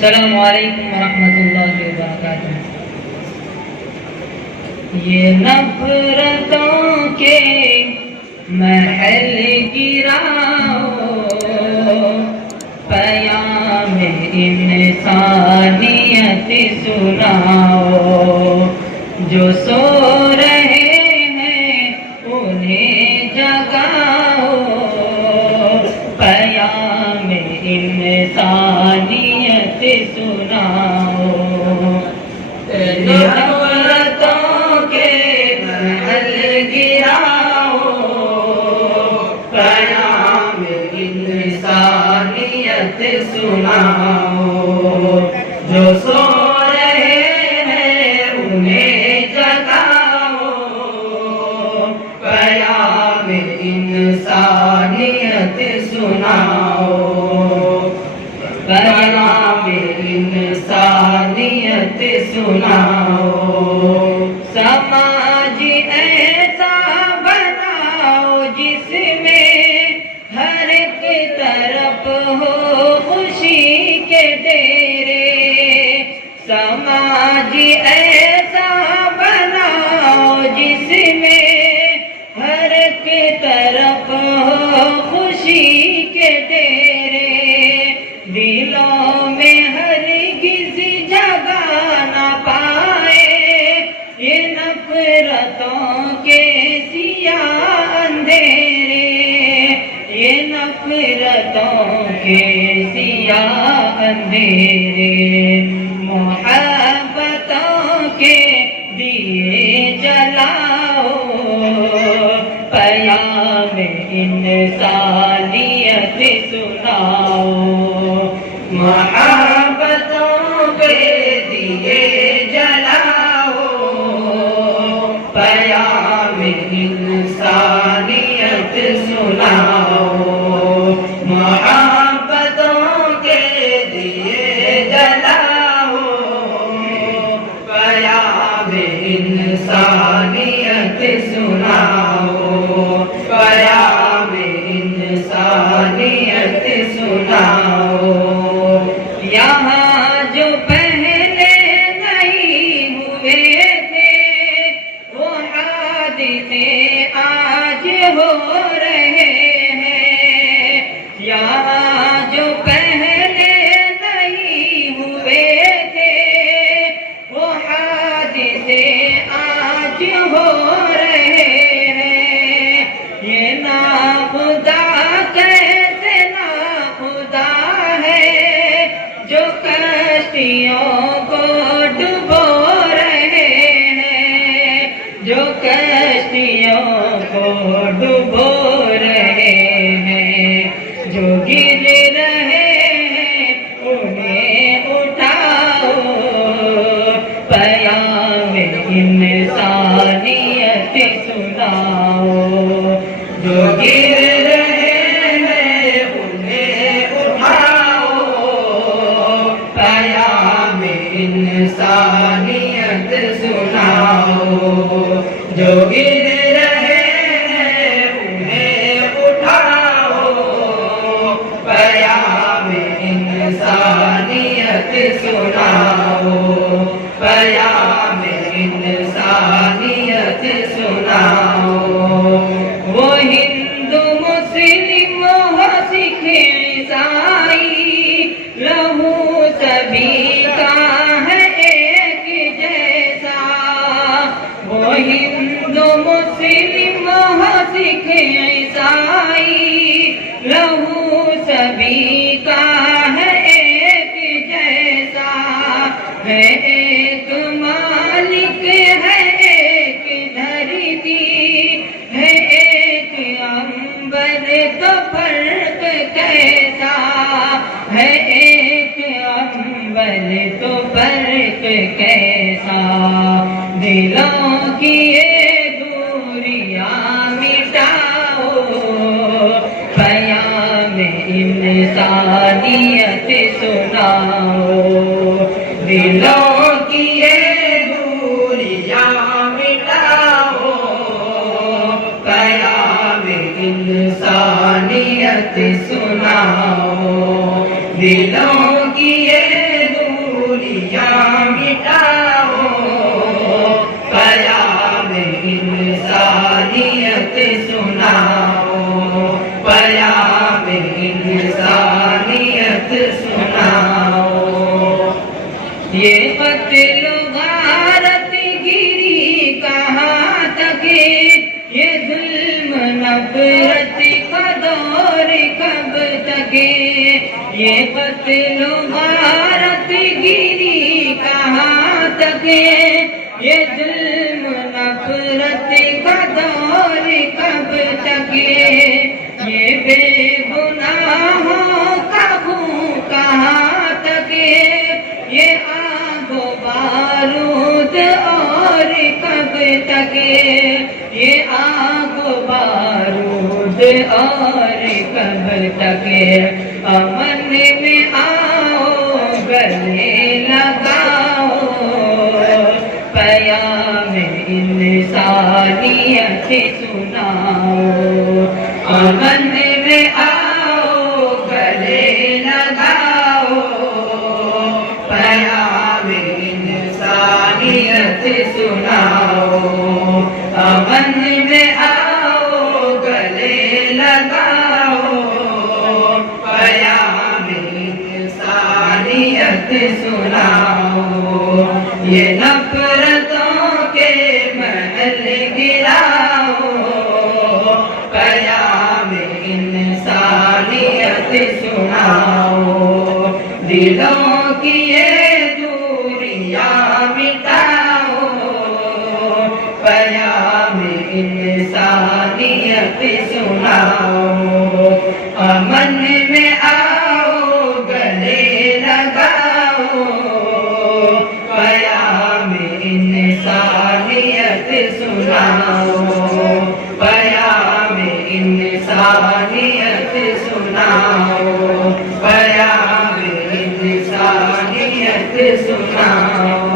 السلام علیکم ورحمۃ اللہ وبرکاتہ۔ یہ نفرتوں کے محل گراؤ، پیام انسانیت سناؤ، جو سو رہے ہیں انہیں جگاؤ، پیام انسانیت سناؤ۔ نفرتوں کے محل گراؤ، پیام انسانیت سناؤ، جو سو رہے ہیں انہیں جگاؤ، پیام انسانیت سناؤ، پیام انسانیت سناؤ۔ سماج ایسا بناؤ جس میں ہر ایک طرف ہو خوشی کے ڈیرے، سماج ایسا بناؤ جس میں ہر ایک طرف ہو خوشی کے ڈیرے، دلوں میں ہرگز جگہ نہ پائے یہ نفرتوں کے سیاہ اندھیرے، یہ نفرتوں کے سیاہ اندھیرے۔ محبتوں کے دیے جلاؤ، پیام انسانیت سناؤ، محبتوں کے دیے جلاؤ، پیام انسانیت سناؤ، محبتوں کے دیے جلاؤ، پیام انسانیت سناؤ، پیام انسانیت سناؤ۔ یہاں جو پہلے نہیں ہوئے تھے وہ حادثے آج ہو رہے ہیں، یہاں جو پہلے نہیں ہوئے تھے وہ حادثے آج ہو رہے ہیں۔ یہ ناخدا کیسے ناخدا ہے جو کشتیوں کو ڈبو رہے ہیں، جو کشتیوں کو ڈبو رہے ہیں، جو گر رہے ہیں انہیں اٹھاؤ، پیام انسانیت سناؤ، جو گر رہے ہیں انہیں اٹھاؤ، پیام انسانیت سناؤ، جو گر رہے ہیں انہیں اٹھاؤ، پیام انسانیت سناؤ، پیام انسانیت سناؤ۔ وہ ہندو مسلم ہو سکھ عیسائی، لہو سبھی کا ہے ایک جیسا، وہ ہندو مسلم ہو سکھ عیسائی، لہو سبھی کا ہے ایک جیسا، ہے ایک مالک ہے ایک دھرتی ہے ایک عنبر، تو فرق کیسا ہے ایک عنبر تو فرق کیسا، دلوں کی یہ دوریاں مٹاؤ، پیام انسانیت سناؤ، دلوں کی یہ دوریاں مٹاؤ، پیام انسانیت سناؤ، دلوں کی یہ یہ قتل غارت گیری کہاں تک ہے، یہ ظلم نفرت کا دور کب تک ہے، یہ قتل غارت گیری کہاں تک ہے، یہ ظلم نفرت کا دور کب تک ہے، یہ بے گناہوں کا خون کہاں تک ہے، یہ آگ و بارود اور کب تک ہے، یہ آگ و بارود اور کب تک ہے، امن میں آؤ گلے لگاؤ، پیام انسانیت سناؤ، امن میں آؤ گلے لگاؤ، پیام انسانیت سناؤ، امن میں آؤ گلے لگاؤ، پیام انسانیت سناؤ، یہ نفرتوں کے محل گراؤ، پیام انسانیت سناؤ، دلوں کی یہ دوریاں مٹاؤ، پیام انسانیت سناؤ، امن میں آؤ گلے لگاؤ، پیام انسانیت سناؤ، پیام انسانیت سناؤ، پیام انسانیت سناؤ۔